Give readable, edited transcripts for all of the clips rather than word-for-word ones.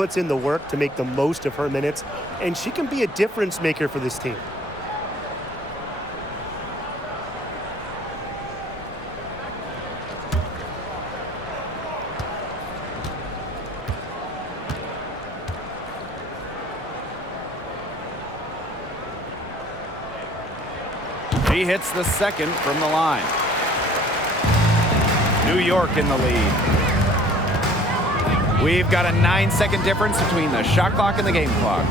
puts in the work to make the most of her minutes, and she can be a difference maker for this team. She hits the second from the line. New York in the lead. We've got a 9-second difference between the shot clock and the game clock.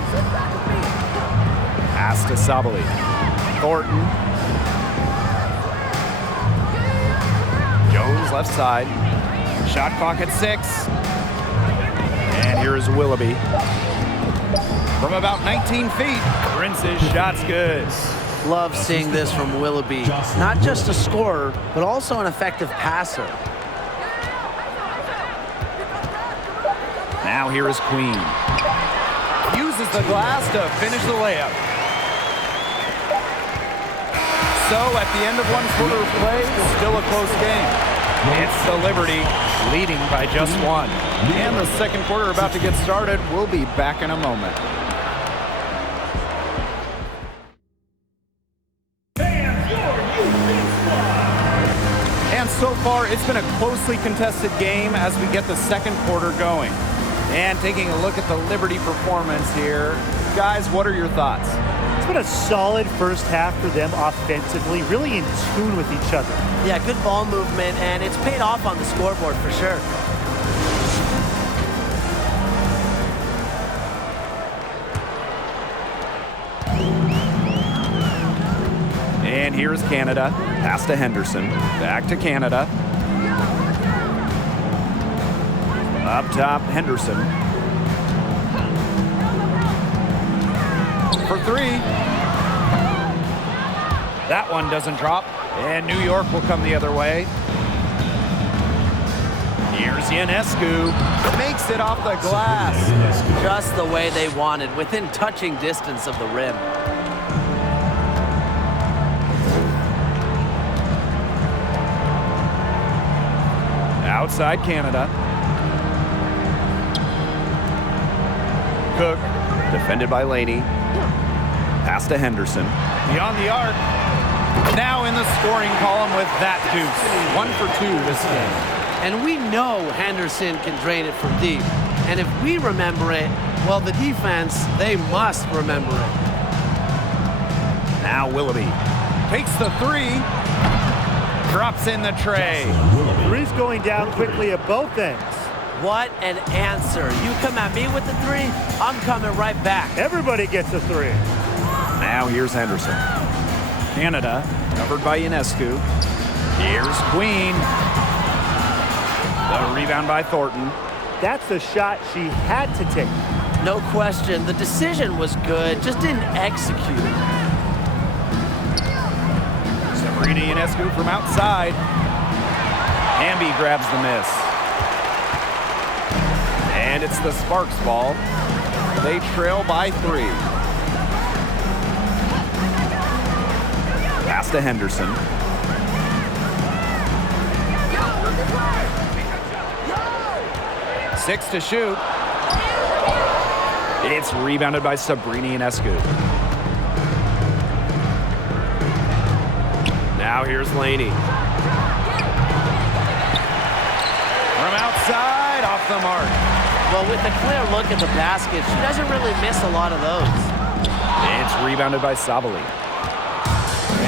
Pass to Sabally. Thornton. Jones left side. Shot clock at 6. And here is Willoughby. From about 19 feet, Prince's shot's good. Love seeing this from Willoughby. Not just a scorer, but also an effective passer. Now here is Queen. Uses the glass to finish the layup. So at the end of one quarter of play, still a close game. It's the Liberty leading by just 1. And the second quarter about to get started. We'll be back in a moment. And so far, it's been a closely contested game as we get the second quarter going. And taking a look at the Liberty performance here. Guys, what are your thoughts? It's been a solid first half for them offensively, really in tune with each other. Yeah, good ball movement, and it's paid off on the scoreboard for sure. And here's Canada. Pass to Henderson. Back to Canada. Up top, Henderson. For 3. That one doesn't drop. And New York will come the other way. Here's Ionescu. Makes it off the glass. Just the way they wanted, within touching distance of the rim. Outside Canada. Cook, defended by Laney. Pass to Henderson. Beyond the arc. Now in the scoring column with that deuce. 1 for 2 this game. And we know Henderson can drain it from deep. And if we remember it, well, the defense, they must remember it. Now Willoughby takes the 3. Drops in the tray. Three's going down quickly at both ends. What an answer. You come at me with the 3, I'm coming right back. Everybody gets a 3. Now here's Henderson. Canada, covered by Ionescu. Here's Queen. The rebound by Thornton. That's the shot she had to take. No question. The decision was good, just didn't execute. Sabrina Ionescu from outside. Hamby grabs the miss. And it's the Sparks ball. They trail by 3. Pass to Henderson. Six to shoot. It's rebounded by Sabrina Ionescu. Now here's Laney. From outside, off the mark. Well, with a clear look at the basket, she doesn't really miss a lot of those. It's rebounded by Sabally.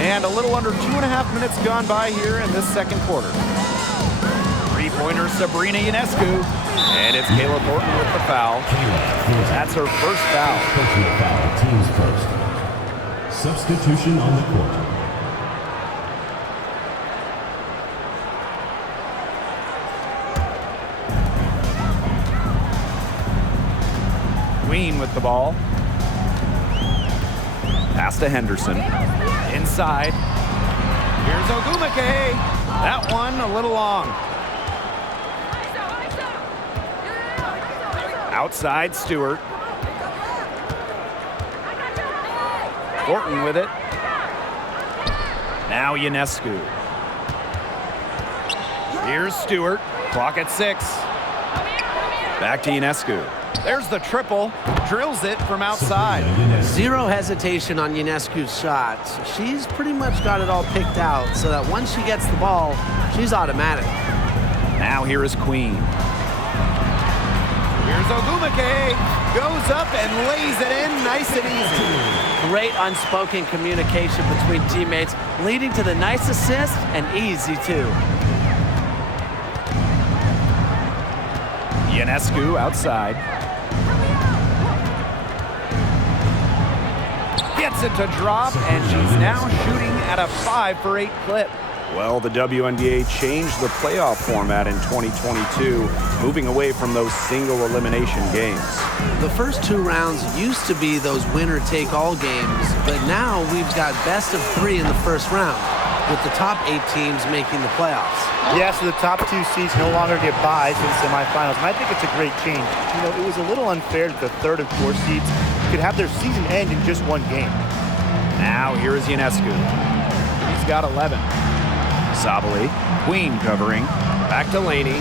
And a little under 2.5 minutes gone by here in this second quarter. Three-pointer Sabrina Ionescu. And it's Kayla Thornton with the foul. That's her first foul. Personal foul, team's first. Substitution on the court. Queen with the ball. Pass to Henderson. Inside. Here's Ogumake. That one a little long. Outside, Stewart. Thornton with it. Now Ionescu. Here's Stewart. Clock at 6. Back to Ionescu. There's the triple. Drills it from outside. Zero hesitation on Ionescu's shots. She's pretty much got it all picked out so that once she gets the ball, she's automatic. Now here is Queen. Here's Ogumake. Goes up and lays it in nice and easy. Great unspoken communication between teammates, leading to the nice assist and easy too. Ionescu outside. Gets it to drop, and she's now shooting at a 5 for 8 clip. Well, the WNBA changed the playoff format in 2022, moving away from those single elimination games. The first 2 rounds used to be those winner-take-all games, but now we've got best of 3 in the first round, with the top 8 teams making the playoffs. Yeah, so the top 2 seeds no longer get buys in semifinals, and I think it's a great change. You know, it was a little unfair that the 3rd and 4th seeds could have their season end in just 1 game. Now here is Ionescu. He's got 11. Sabali, Queen covering. Back to Laney.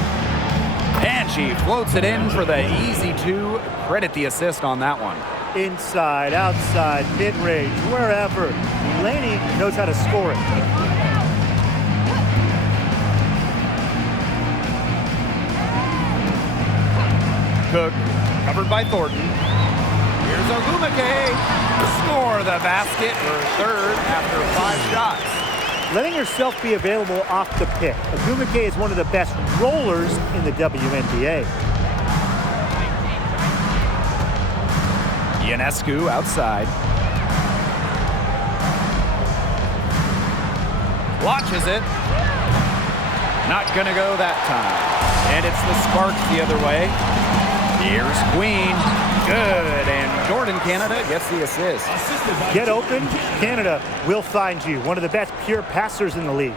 And she floats it in for the easy 2. Credit the assist on that one. Inside, outside, mid-range, wherever. Laney knows how to score it. Cook, covered by Thornton. Here's Ogumake. Score the basket for 3rd after 5 shots. Letting herself be available off the pick. Ogumake is one of the best rollers in the WNBA. Ionescu outside. Launches it. Not gonna go that time. And it's the Sparks the other way. Here's Queen. Good. And Jordan Canada gets the assist. Get open, Canada will find you. One of the best pure passers in the league.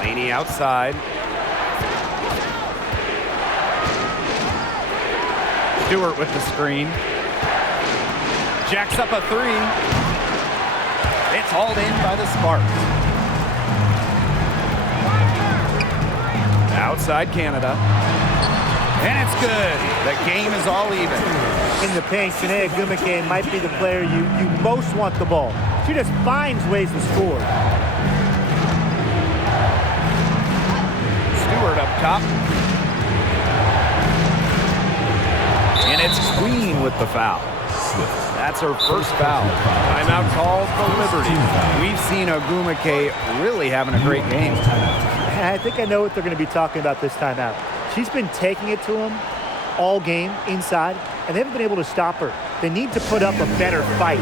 Laney outside. Stewart with the screen. Jacks up a 3. It's hauled in by the Sparks. Outside Canada. And it's good. The game is all even. In the paint, Chiney Ogumake might be the player you most want the ball. She just finds ways to score. Stewart up top. And it's Queen with the foul. That's her first foul. Timeout called for Liberty. We've seen Ogumake really having a great game. I think I know what they're going to be talking about this timeout. She's been taking it to them all game inside, and they haven't been able to stop her. They need to put up a better fight.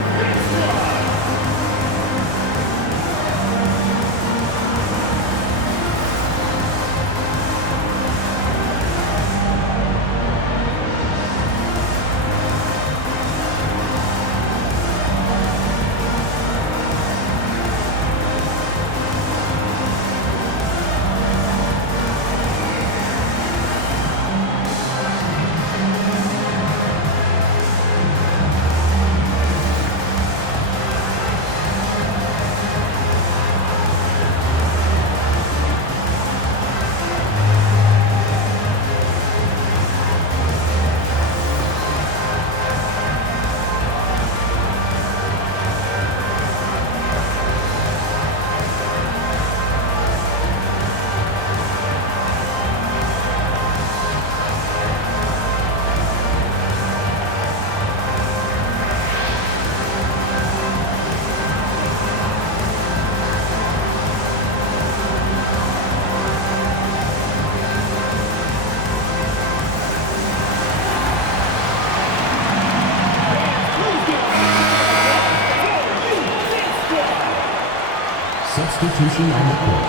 Substitution on the court.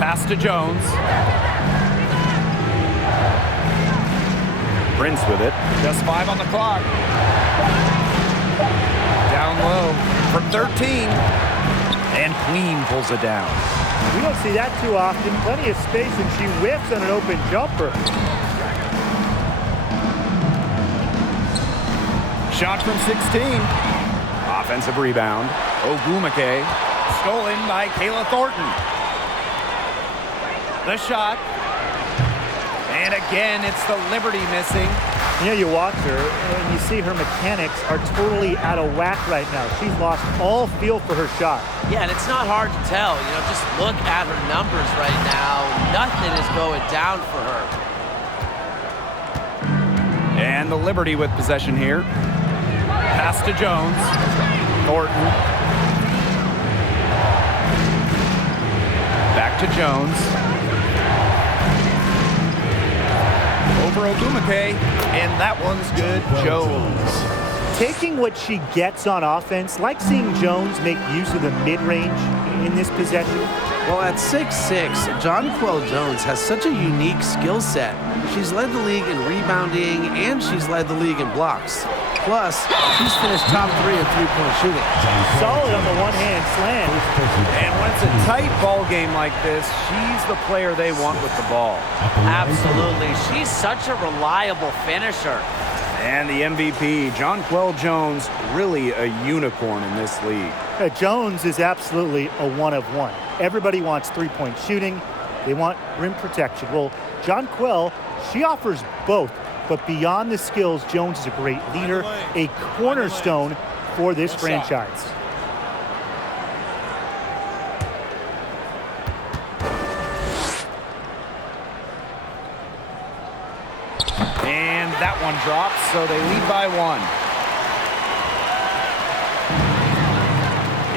Pass to Jones. Prince with it. Just 5 on the clock. Down low from 13. And Queen pulls it down. We don't see that too often. Plenty of space, and she whiffs on an open jumper. Shot from 16. Offensive rebound. Ogwumike. Stolen by Kayla Thornton. The shot. And again, it's the Liberty missing. You know, you watch her and you see her mechanics are totally out of whack right now. She's lost all feel for her shot. Yeah, and it's not hard to tell. You know, just look at her numbers right now. Nothing is going down for her. And the Liberty with possession here. Pass to Jones. Thornton. Back to Jones. Over Ogwumike, and that one's good. Jones. Taking what she gets on offense, like seeing Jones make use of the mid-range in this possession. Well, at 6'6", Jonquel Jones has such a unique skill set. She's led the league in rebounding, and she's led the league in blocks. Plus, she's finished top 3 in three-point shooting. Solid on the one-hand slam. And when it's a tight ball game like this, she's the player they want with the ball. Absolutely. She's such a reliable finisher. And the MVP, Jonquel Jones, really a unicorn in this league. Jones is absolutely a one-of-one. Everybody wants three-point shooting. They want rim protection. Well, Jonquel, she offers both. But beyond the skills, Jones is a great leader, a cornerstone for this franchise. And that one drops, so they lead by 1.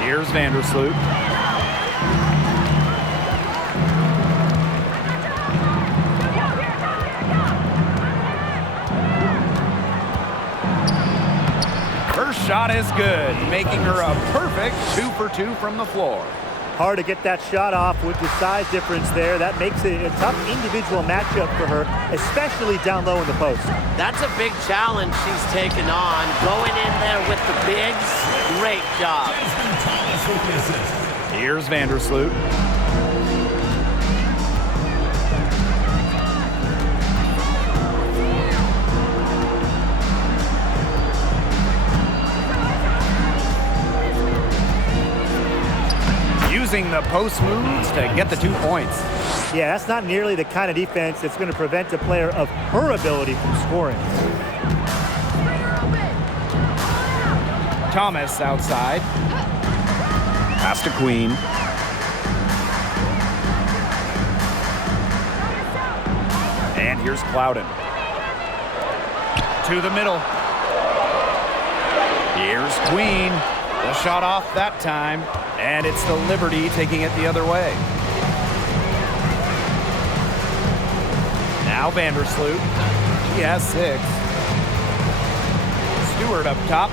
Here's Vandersloot. Her shot is good, making her a perfect 2 for 2 from the floor. Hard to get that shot off with the size difference there. That makes it a tough individual matchup for her, especially down low in the post. That's a big challenge she's taken on. Going in there with the bigs, great job. Here's Vandersloot. Using the post moves to get the 2 points. Yeah, that's not nearly the kind of defense that's going to prevent a player of her ability from scoring. Thomas outside. Pass to Queen. And here's Clouden. To the middle. Here's Queen. The shot off that time. And it's the Liberty taking it the other way. Now Vandersloot. She has 6. Stewart up top.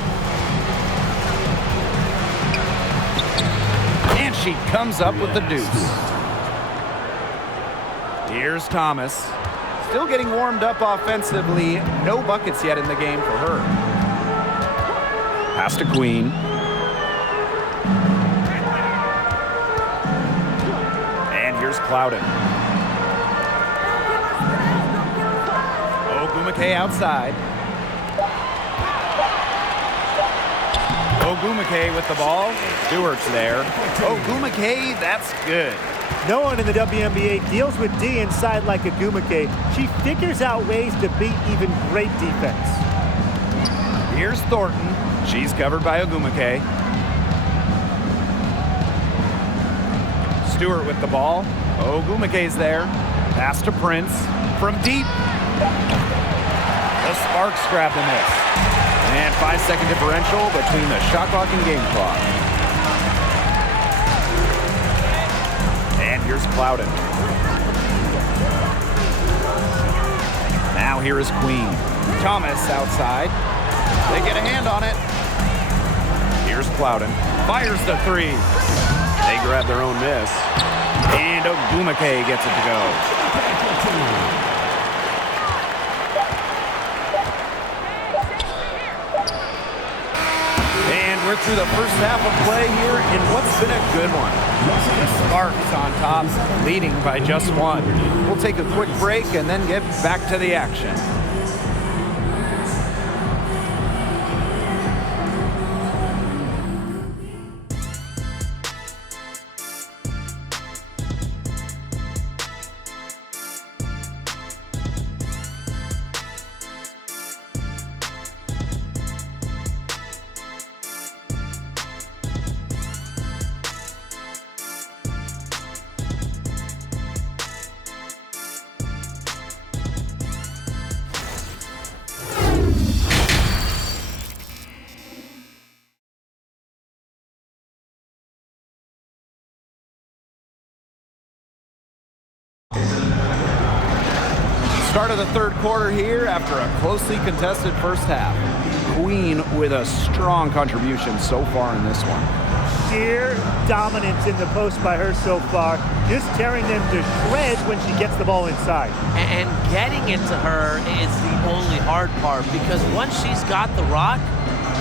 And she comes up with the deuce. Here's Thomas. Still getting warmed up offensively. No buckets yet in the game for her. Pass to Queen. Here's Clouden. Ogwumike outside. Ogwumike with the ball. Stewart's there. Ogwumike, that's good. No one in the WNBA deals with D inside like Ogwumike. She figures out ways to beat even great defense. Here's Thornton. She's covered by Ogwumike. Stewart with the ball. Ogwumike's there. Pass to Prince. From deep. The Sparks grab the miss. And 5-second differential between the shot clock and game clock. And here's Clouden. Now here is Queen. Thomas outside. They get a hand on it. Here's Clouden. Fires the 3. They grab their own miss. And Ogwumike gets it to go. And we're through the first half of play here in what's been a good one. The Sparks on top, leading by just 1. We'll take a quick break and then get back to the action. Start of the third quarter here after a closely contested first half. Queen with a strong contribution so far in this one. Sheer dominance in the post by her so far, just tearing them to shreds when she gets the ball inside. And getting it to her is the only hard part, because once she's got the rock,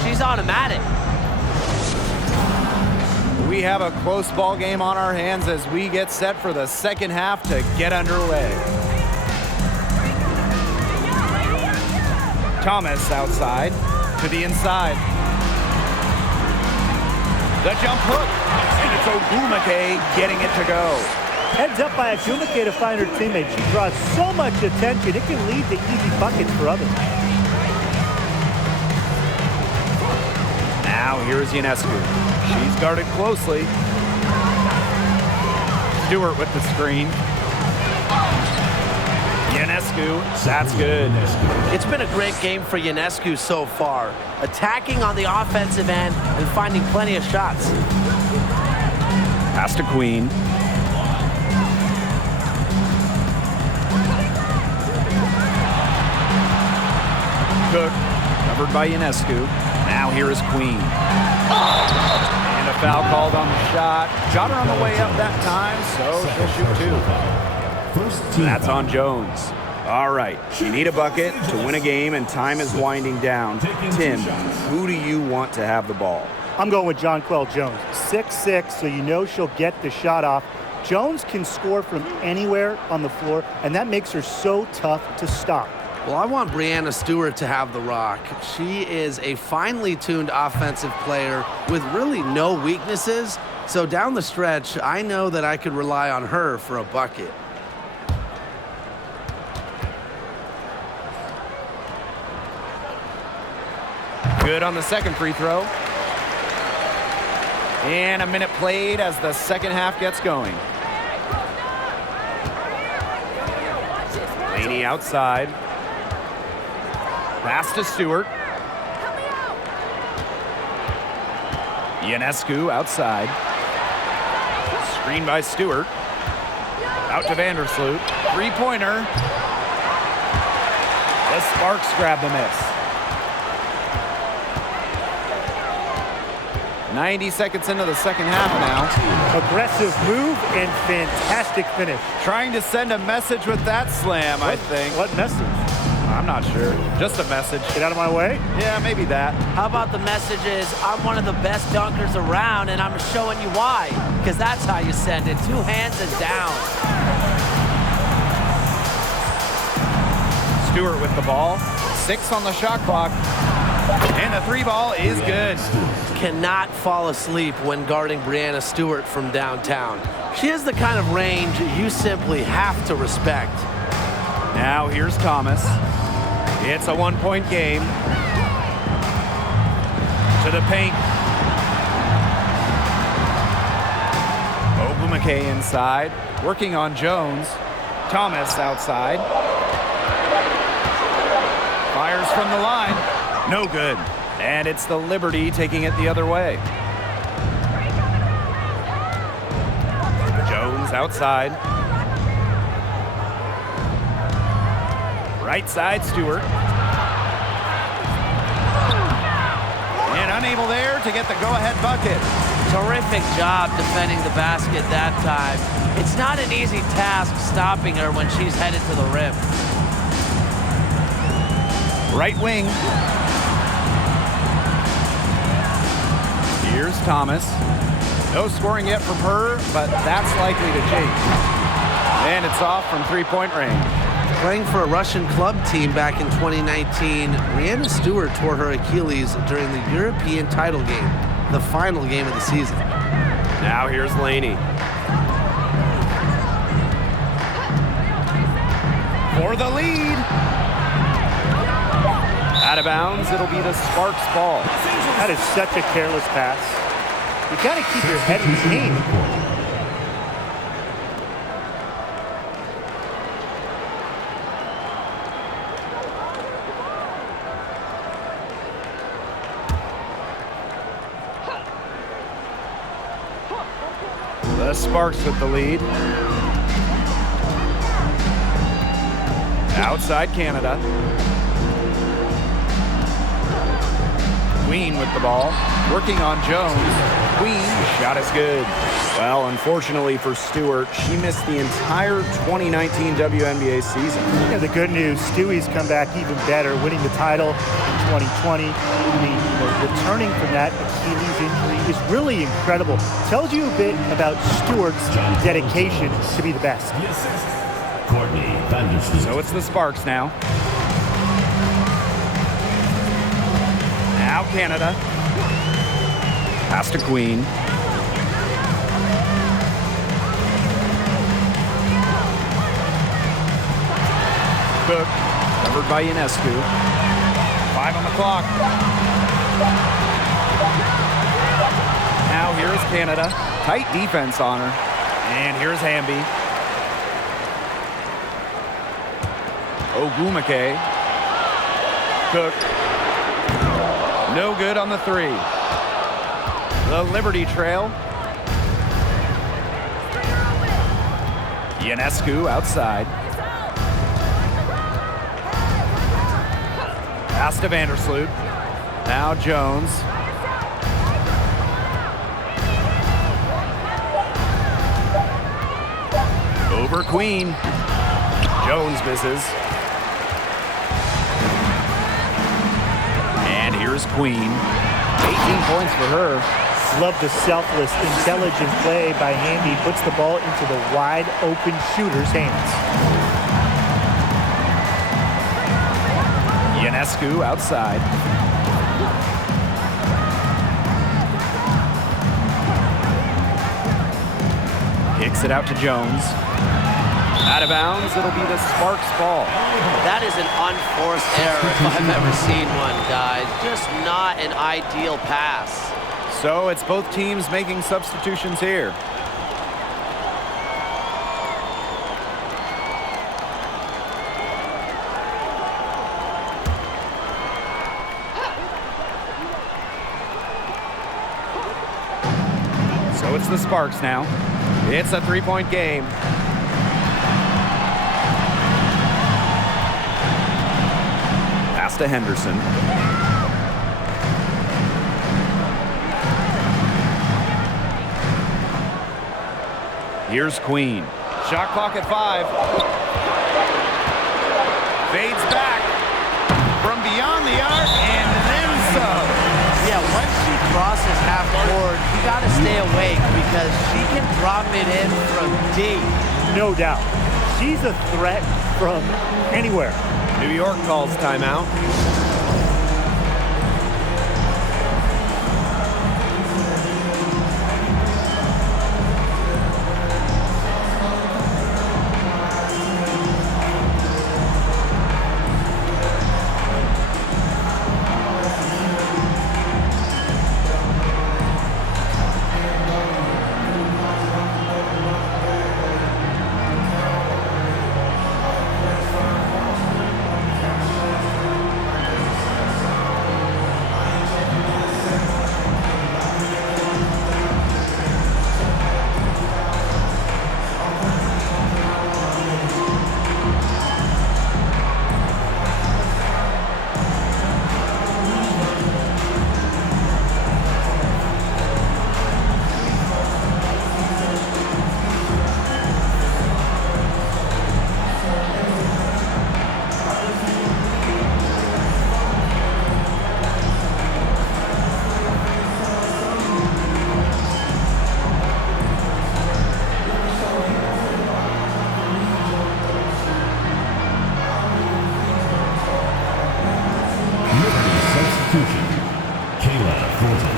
she's automatic. We have a close ball game on our hands as we get set for the second half to get underway. Thomas outside to the inside. The jump hook, and it's Ogwumike getting it to go. Heads up by Ogwumike to find her teammate. She draws so much attention, it can lead to easy buckets for others. Now here's Ionescu. She's guarded closely. Stewart with the screen. Ionescu, that's good. It's been a great game for Ionescu so far, attacking on the offensive end and finding plenty of shots. Pass to Queen. Cook, covered by Ionescu. Now here is Queen. And a foul called on the shot. Got her on the way up that time, so she'll shoot two. That's on Jones. All right, you need a bucket to win a game, and time is winding down. Tim, who do you want to have the ball? I'm going with Jonquel Jones. 6'6", so you know she'll get the shot off. Jones can score from anywhere on the floor, and that makes her so tough to stop. Well, I want Breanna Stewart to have the rock. She is a finely tuned offensive player with really no weaknesses. So down the stretch, I know that I could rely on her for a bucket. Good on the second free throw. And a minute played as the second half gets going. Laney outside. Pass to Stewart. Ionescu outside. Screen by Stewart. Out to Vandersloot. Three-pointer. The Sparks grab the miss. 90 seconds into the second half now. Aggressive move and fantastic finish. Trying to send a message with that slam, I think. What message? I'm not sure. Just a message. Get out of my way? Yeah, maybe that. How about the message is, I'm one of the best dunkers around, and I'm showing you why. Because that's how you send it. Two hands and down. Stewart with the ball. 6 on the shot clock. And the three ball is good. Cannot fall asleep when guarding Breanna Stewart from downtown. She has the kind of range you simply have to respect. Now here's Thomas. It's a one-point game. To the paint. Ogwumike inside. Working on Jones. Thomas outside. Fires from the line. No good. And it's the Liberty taking it the other way. Jones outside. Right side, Stewart. And unable there to get the go-ahead bucket. Terrific job defending the basket that time. It's not an easy task stopping her when she's headed to the rim. Right wing. Here's Thomas. No scoring yet from her, but that's likely to change. And it's off from three-point range. Playing for a Russian club team back in 2019, Breanna Stewart tore her Achilles during the European title game, the final game of the season. Now here's Laney. For the lead. Out of bounds, it'll be the Sparks ball. That is such a careless pass. You got to keep your head in the game. The Sparks with the lead. Outside Canada. Queen with the ball. Working on Jones. Queen, shot is good. Well, unfortunately for Stewart, she missed the entire 2019 WNBA season. Yeah, the good news, Stewie's come back even better, winning the title in 2020. Returning from that Achilles injury is really incredible. Tells you a bit about Stewart's dedication to be the best. The assist, Courtney Vandersloot. So it's the Sparks now. Now Canada. Pass to Queen. Cook, covered by Ionescu. 5 on the clock. Now here's Canada. Tight defense on her. And here's Hamby. Ogumake. Cook. No good on the 3. The Liberty Trail. Ionescu outside. Pass to Vandersloot. Now Jones. Over Queen. Jones misses. And here's Queen. 18 points for her. Love the selfless, intelligent play by Hamby. Puts the ball into the wide open shooter's hands. Ionescu outside. Kicks it out to Jones. Out of bounds, it'll be the Sparks ball. That is an unforced error if I've ever seen one, guys. Just not an ideal pass. So it's both teams making substitutions here. So it's the Sparks now. It's a 3-point game. Pass to Henderson. Here's Queen. Shot clock at 5. Fades back from beyond the arc and then some. Yeah, once she crosses half court, you got to stay awake because she can drop it in from deep. No doubt. She's a threat from anywhere. New York calls timeout. Kayla Thornton.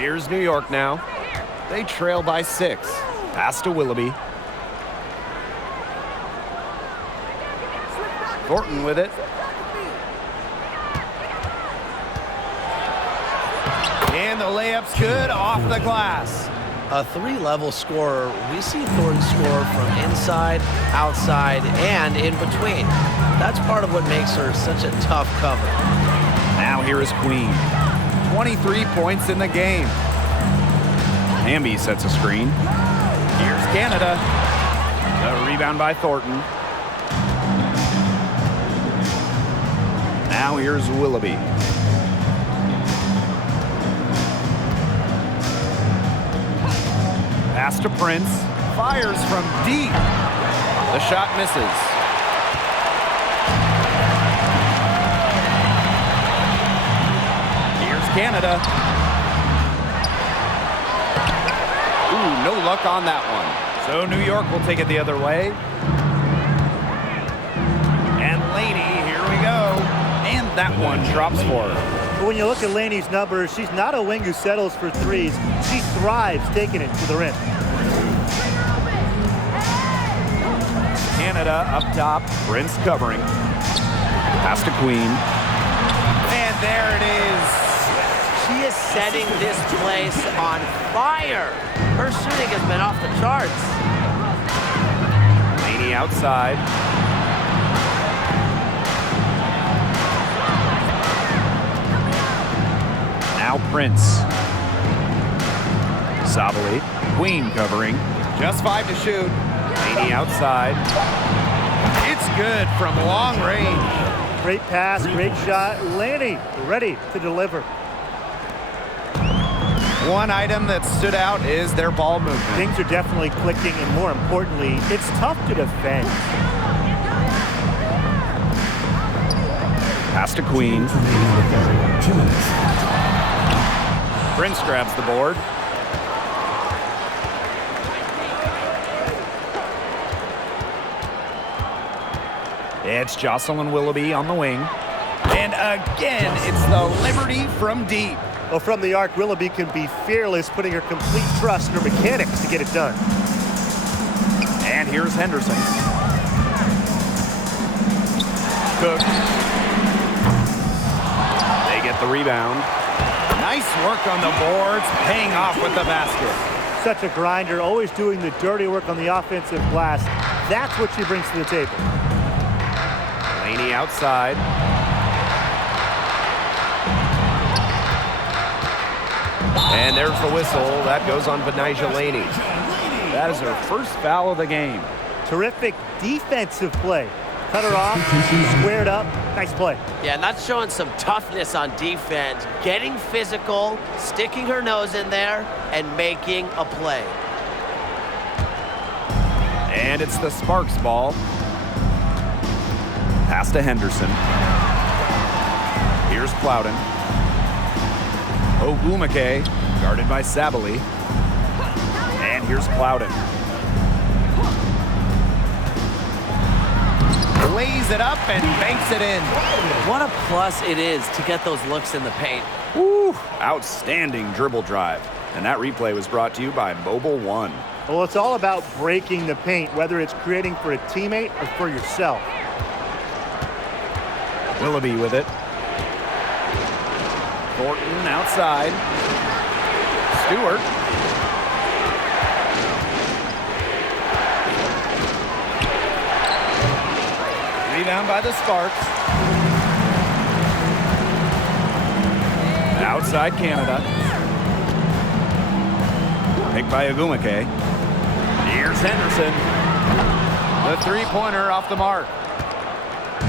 Here's New York now. They trail by 6. Pass to Willoughby. Thornton with it. And the layup's good off the glass. A 3-level scorer, we see Thornton score from inside, outside, and in between. That's part of what makes her such a tough cover. Now here is Queen. 23 points in the game. Hamby sets a screen. Here's Canada. The rebound by Thornton. Now here's Willoughby. Pass to Prince. Fires from deep. The shot misses. Here's Canada. Ooh, no luck on that one. So New York will take it the other way. And Laney, here we go. And that one drops for her. But when you look at Laney's numbers, she's not a wing who settles for threes. She thrives taking it to the rim. Canada up top. Prince covering. Pass to Queen. And there it is. She is setting this place on fire. Her shooting has been off the charts. Laney outside. Now Prince. Sabali. Queen covering. Just 5 to shoot. Laney outside. It's good from long range. Great pass, great shot. Laney ready to deliver. One item that stood out is their ball movement. Things are definitely clicking, and more importantly, it's tough to defend. Pass to Queen. 2 minutes. Prince grabs the board. It's Jocelyn Willoughby on the wing. And again, it's the Liberty from deep. Well, from the arc, Willoughby can be fearless, putting her complete trust in her mechanics to get it done. And here's Henderson. Cook. They get the rebound. Nice work on the boards, paying off with the basket. Such a grinder, always doing the dirty work on the offensive glass. That's what she brings to the table. Laney outside. And there's the whistle. That goes on Benijah Laney. That is her first foul of the game. Terrific defensive play. Cut her off, squared up. Nice play. Yeah, and that's showing some toughness on defense. Getting physical, sticking her nose in there, and making a play. And it's the Sparks ball. Pass to Henderson. Here's Plowden. Ogwumike, guarded by Sabali. And here's Plowden. Lays it up and banks it in. What a plus it is to get those looks in the paint. Woo! Outstanding dribble drive. And that replay was brought to you by Mobile One. Well, it's all about breaking the paint, whether it's creating for a teammate or for yourself. Willoughby with it. Thornton outside. Stewart. Rebound by the Sparks. Outside Canada. Picked by Ogwumike. Here's Henderson. The three-pointer off the mark.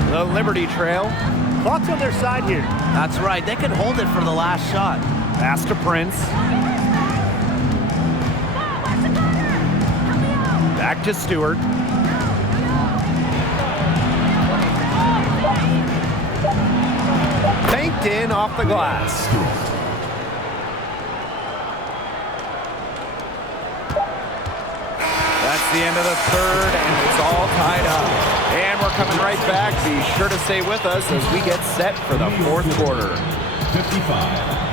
The Liberty trail. Clock's on their side here. That's right. They can hold it for the last shot. Pass to Prince. Back to Stewart. Banked in off the glass. That's the end of the third, and it's all tied up. And we're coming right back. Be sure to stay with us as we get set for the fourth quarter. 55.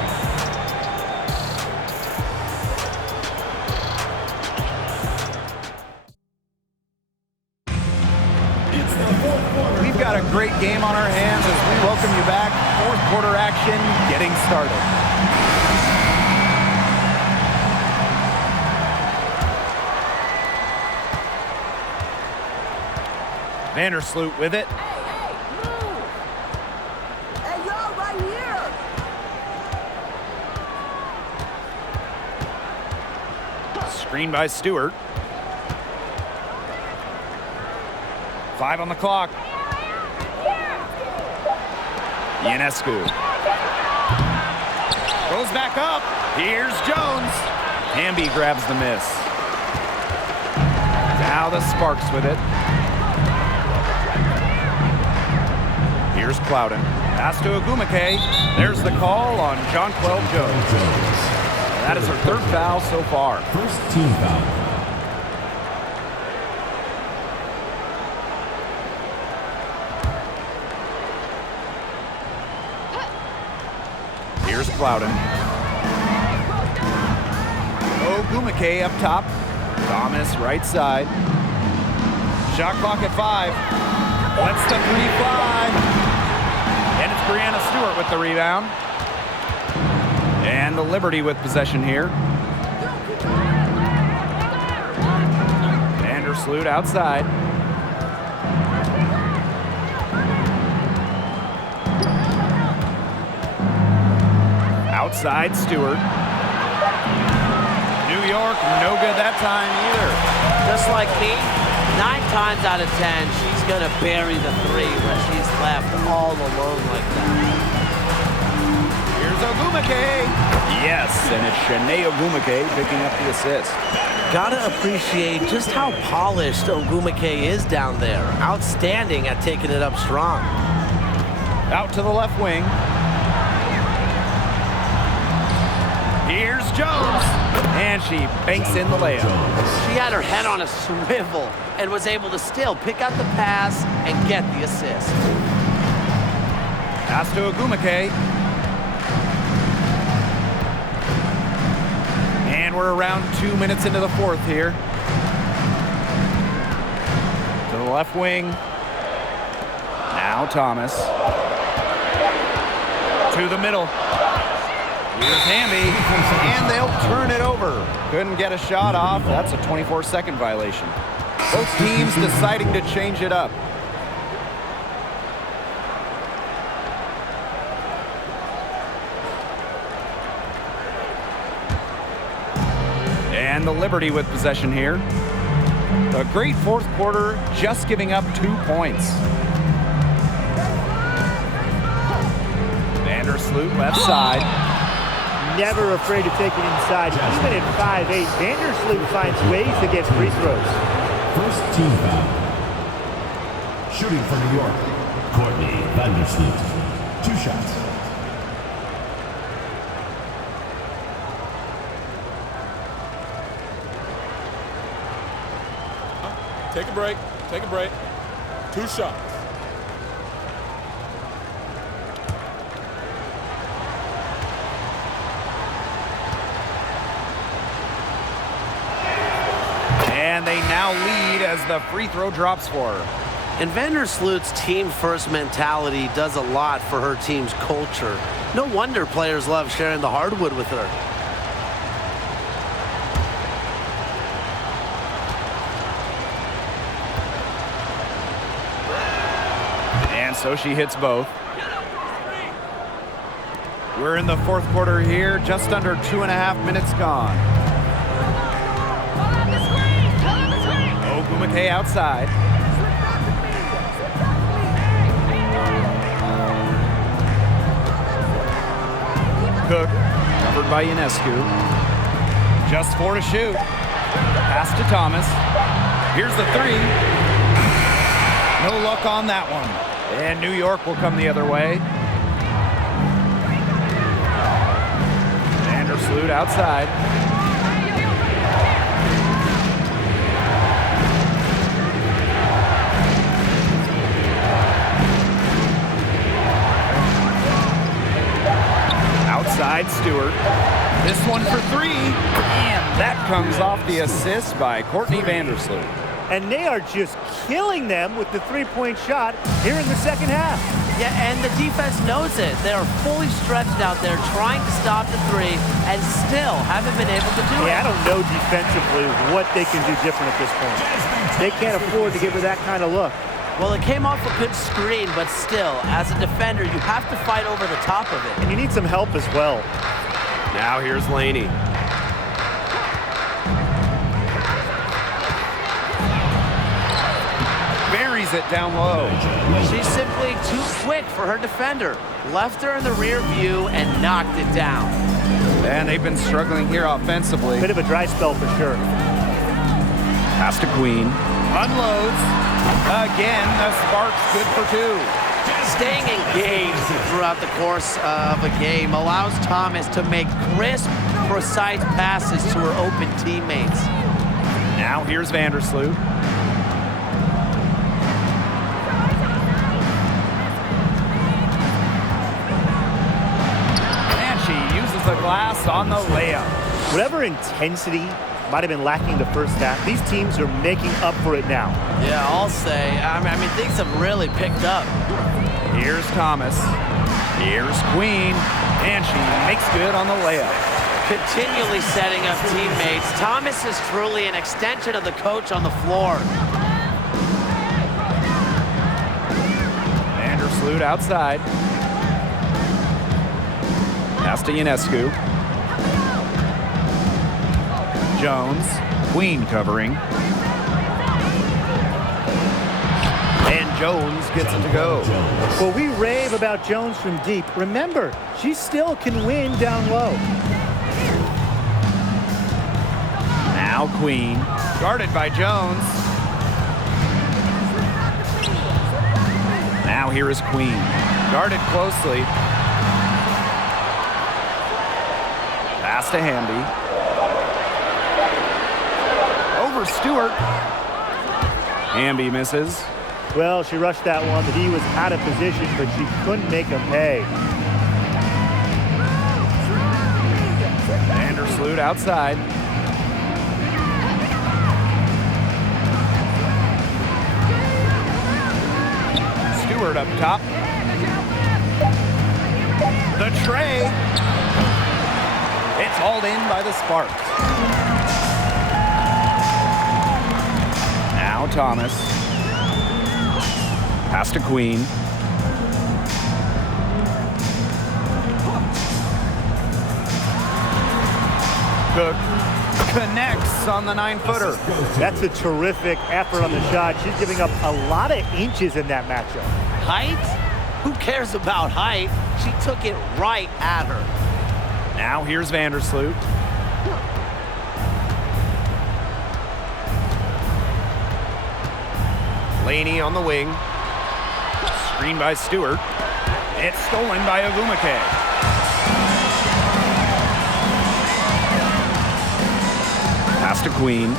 We've got a great game on our hands as we welcome you back. Fourth quarter action getting started. Vandersloot with it. Hey, move! Hey, y'all, right here! Screen by Stewart. 5 on the clock. Ionescu. Goes back up. Here's Jones. Hamby grabs the miss. Now the Sparks with it. Here's Clouden. Pass to Ogumake. There's the call on Jonquel Jones. That is her 3rd foul so far. First team foul. Here's Clouden. Ogumake up top. Thomas right side. Shot clock at 5. Lets the 3 fly. And it's Brianna Stewart with the rebound. And the Liberty with possession here. Vandersloot outside. Outside Stewart. New York, no good that time either. Just like me, 9 times out of 10, she's going to bury the 3 when she's left all alone like that. Here's Ogumake. Yes, and it's Shanae Ogumake picking up the assist. Gotta appreciate just how polished Ogumake is down there. Outstanding at taking it up strong. Out to the left wing. Here's Jones. And she banks in the layup. She had her head on a swivel and was able to still pick out the pass and get the assist. Pass to Ogumake. And we're around 2 minutes into the 4th here. To the left wing. Now Thomas. To the middle. Here's Hamby. And they'll turn it over. Couldn't get a shot off. That's a 24-second violation. Both teams deciding to change it up. And the Liberty with possession here. A great 4th quarter, just giving up 2 points. Vandersloot left side. Never afraid to take it inside. Even at 5'8", Vandersloot finds ways to get free throws. First team foul. Shooting for New York, Courtney Vandersloot. 2 shots. Take a break. Take a break. 2 shots. And they now lead as the free throw drops for her. And Vandersloot's team-first mentality does a lot for her team's culture. No wonder players love sharing the hardwood with her. And so she hits both. We're in the 4th quarter here, just under 2.5 minutes gone. Ogumake outside. Cook, covered by Ionescu. Just 4 to shoot. Pass to Thomas. Here's the 3. No luck on that one. And New York will come the other way. Vandersloot outside. Outside Stewart. This one for 3. And that comes off the assist by Courtney Vandersloot. And they are just killing them with the 3-point shot here in the second half. Yeah, and the defense knows it. They are fully stretched out there trying to stop the 3 and still haven't been able to do it. I don't know defensively what they can do different at this point. They can't afford to give her that kind of look. Well, it came off a good screen, but still, as a defender, you have to fight over the top of it. And you need some help as well. Now here's Laney. lays it down low. She's simply too quick for her defender. Left her in the rear view and knocked it down. And they've been struggling here offensively. Bit of a dry spell for sure. Pass to Queen. Unloads. Again, the Sparks good for 2. Staying engaged throughout the course of a game allows Thomas to make crisp, precise passes to her open teammates. Now here's Vandersloot. And she uses the glass on the layup. Whatever intensity might have been lacking the first half, these teams are making up for it now. Yeah, I'll say. I mean, things have really picked up. Here's Thomas. Here's Queen. And she makes good on the layup. Continually setting up teammates. Thomas is truly an extension of the coach on the floor. Vandersloot outside. Pass to Ionescu. Jones. Queen covering. And Jones gets it to go. Well, we rave about Jones from deep. Remember, she still can win down low. Now Queen. Guarded by Jones. Now here is Queen. Guarded closely. Pass to Hamby. Over Stewart. Hamby misses. Well, she rushed that one. The D was out of position, but she couldn't make him pay. Vandersloot outside. Stewart up top. The tray. It's hauled in by the Sparks. Now Thomas. Pass to Queen. Cook connects on the 9-footer. That's a terrific effort on the shot. She's giving up a lot of inches in that matchup. Height? Who cares about height? She took it right at her. Now here's Vandersloot. Laney on the wing. Screen by Stewart. It's stolen by Agumake. Pass to Queen.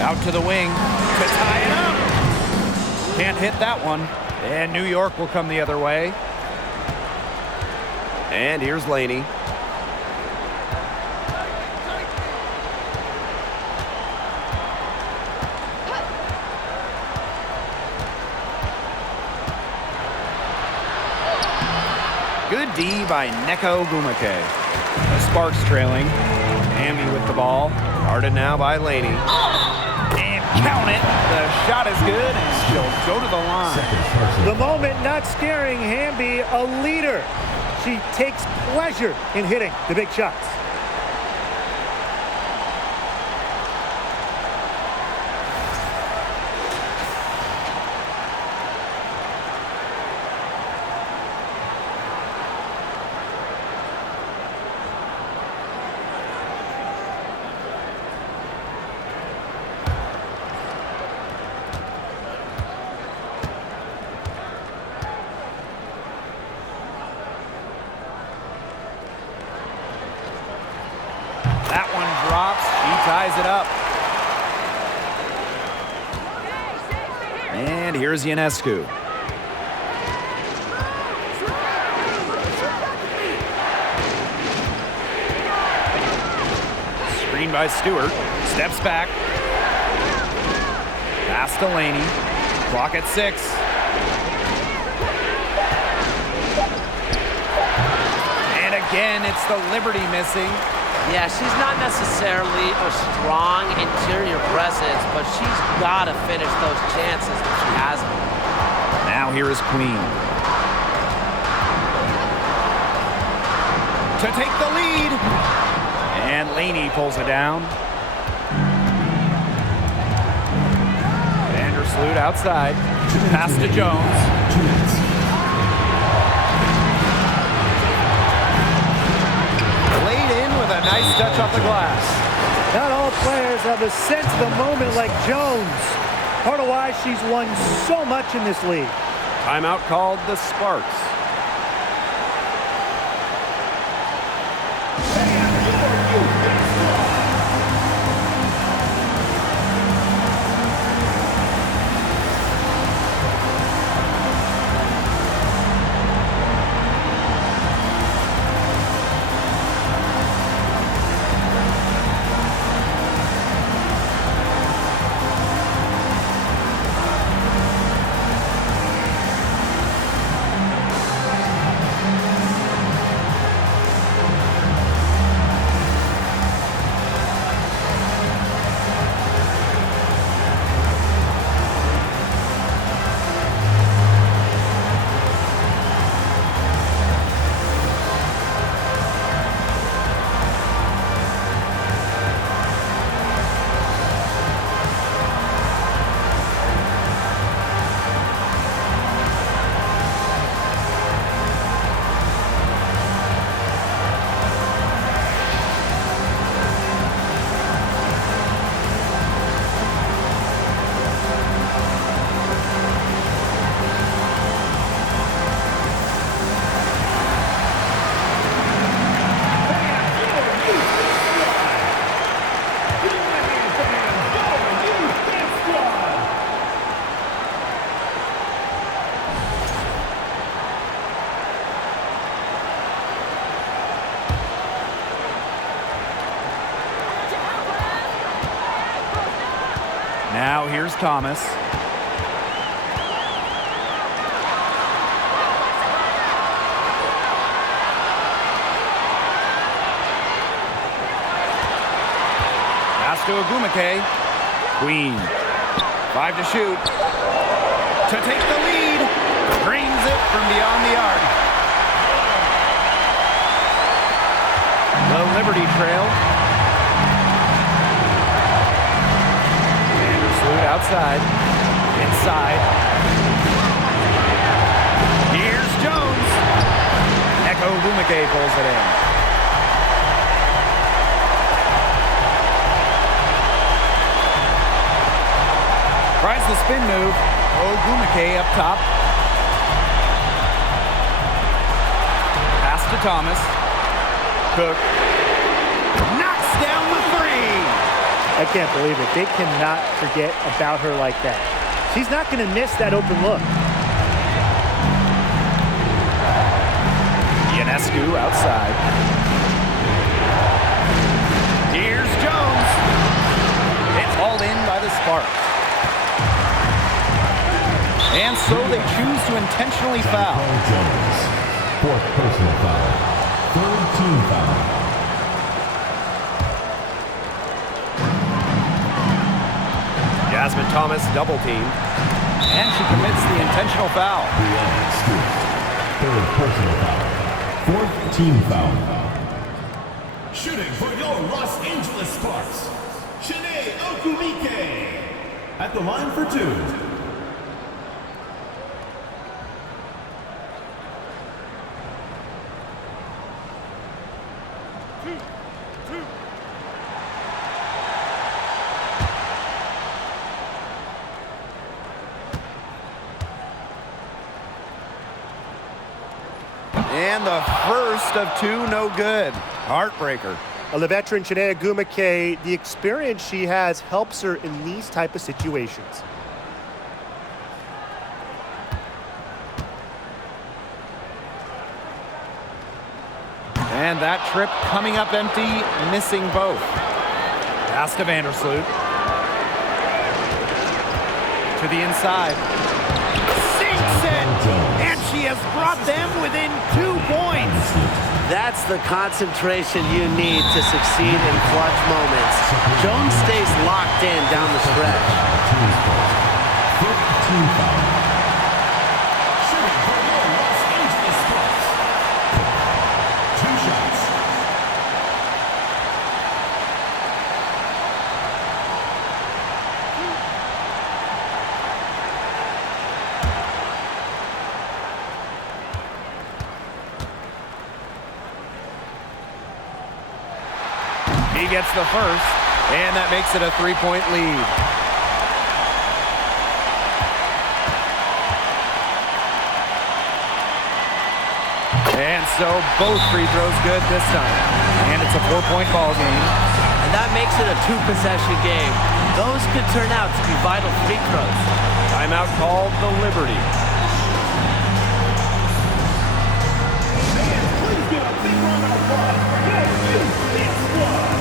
Out to the wing to tie it up. Can't hit that one. And New York will come the other way. And here's Laney. Good D by Neko Gumake. The Sparks trailing. Hamby with the ball. Guarded now by Laney. And count it. The shot is good, and she'll go to the line. The moment not scaring Hamby, a leader. She takes pleasure in hitting the big shots. That one drops. She ties it up. And here's Ionescu. Screen by Stewart. Steps back. Pass to Laney. Clock at 6. And again, it's the Liberty missing. Yeah, she's not necessarily a strong interior presence, but she's got to finish those chances if she has them. Now here is Queen. To take the lead. And Laney pulls it down. Vandersloot outside. Pass to Jones. 2 minutes. Laid in with a nice touch off the glass. Not all players have a sense of the moment like Jones. Part of why she's won so much in this league. Timeout called the Sparks. Now here's Thomas. Pass to Ogumake. Queen. 5 to shoot. To take the lead. Drains it from beyond the arc. The Liberty Trail. Outside, inside. Here's Jones. Echo Ogumake pulls it in. Tries the spin move. Ogumake up top. Pass to Thomas. Cook. Knocks down the three. I can't believe it. They cannot forget about her like that. She's not going to miss that open look. Ionescu outside. Here's Jones. It's hauled in by the Sparks. And so they choose to intentionally foul. Jones. 4th personal foul. 3rd team foul. Jasmine Thomas double teamed. And she commits the intentional foul. Brianna Stewart. 3rd personal foul. 4th team foul. Shooting for your Los Angeles Sparks, Chiney Ogumake. At the line for 2. And the first of 2, no good. Heartbreaker. The veteran Chiney Ogumake, the experience she has helps her in these type of situations. And that trip coming up empty, missing both. Pass to Vandersloot. To the inside. Sinks it! And she has brought them within 2 points. That's the concentration you need to succeed in clutch moments. Jones stays locked in down the stretch. 5th team foul. Shooting for your Los Angeles Sparks. 2 shots. He gets the first, and that makes it a 3-point lead. And so both free throws good this time. And it's a 4-point ball game. And that makes it a 2-possession game. Those could turn out to be vital free throws. Timeout called the Liberty. Please give a big round of applause for your big squad.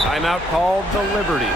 Timeout called the Liberty.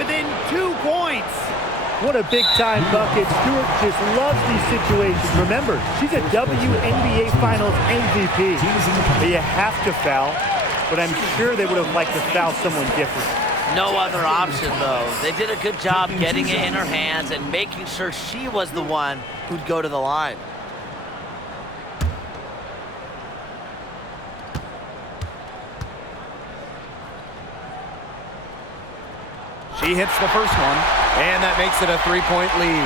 within 2 points. What a big-time bucket. Stewart just loves these situations. Remember, she's a WNBA Finals MVP. You have to foul, but I'm sure they would have liked to foul someone different. No other option, though. They did a good job getting it in her hands and making sure she was the one who'd go to the line. She hits the first one, and that makes it a 3-point lead.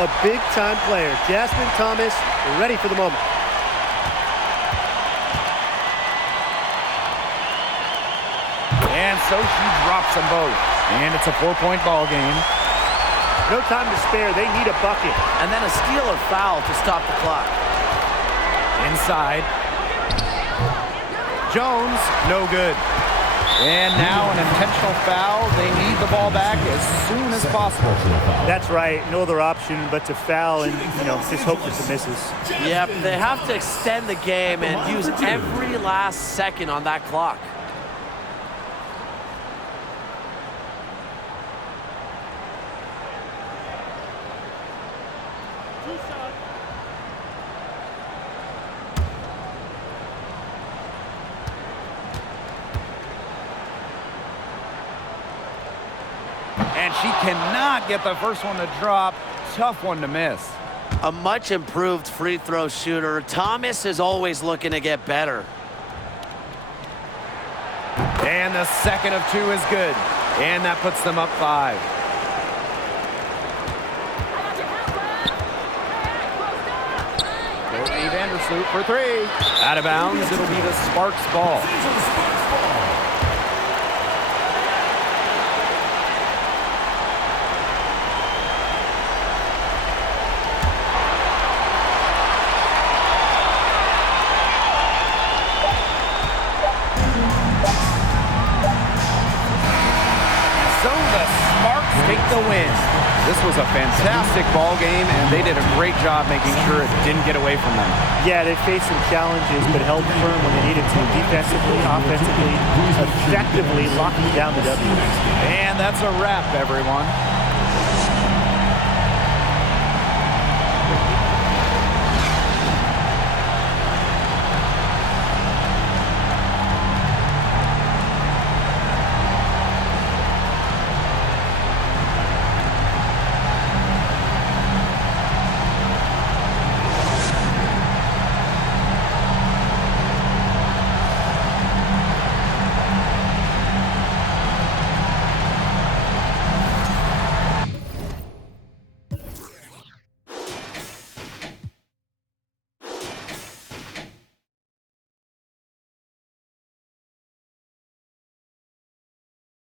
A big-time player. Jasmine Thomas ready for the moment. And so she drops them both. And it's a 4-point ball game. No time to spare. They need a bucket. And then a steal or foul to stop the clock. Inside. Jones, no good. And now an intentional foul. They need the ball back as soon as possible. That's right. No other option but to foul and, just hope for some misses. Yep, they have to extend the game and use every last second on that clock. And she cannot get the first one to drop. Tough one to miss. A much improved free throw shooter. Thomas is always looking to get better. And the second of 2 is good. And that puts them up 5. Courtney Vandersloot for 3. Out of bounds. It'll be the Sparks ball. The win. This was a fantastic ball game, and they did a great job making sure it didn't get away from them. Yeah, they faced some challenges, but held firm when they needed to. Defensively, offensively, effectively locking down the W. And that's a wrap, everyone.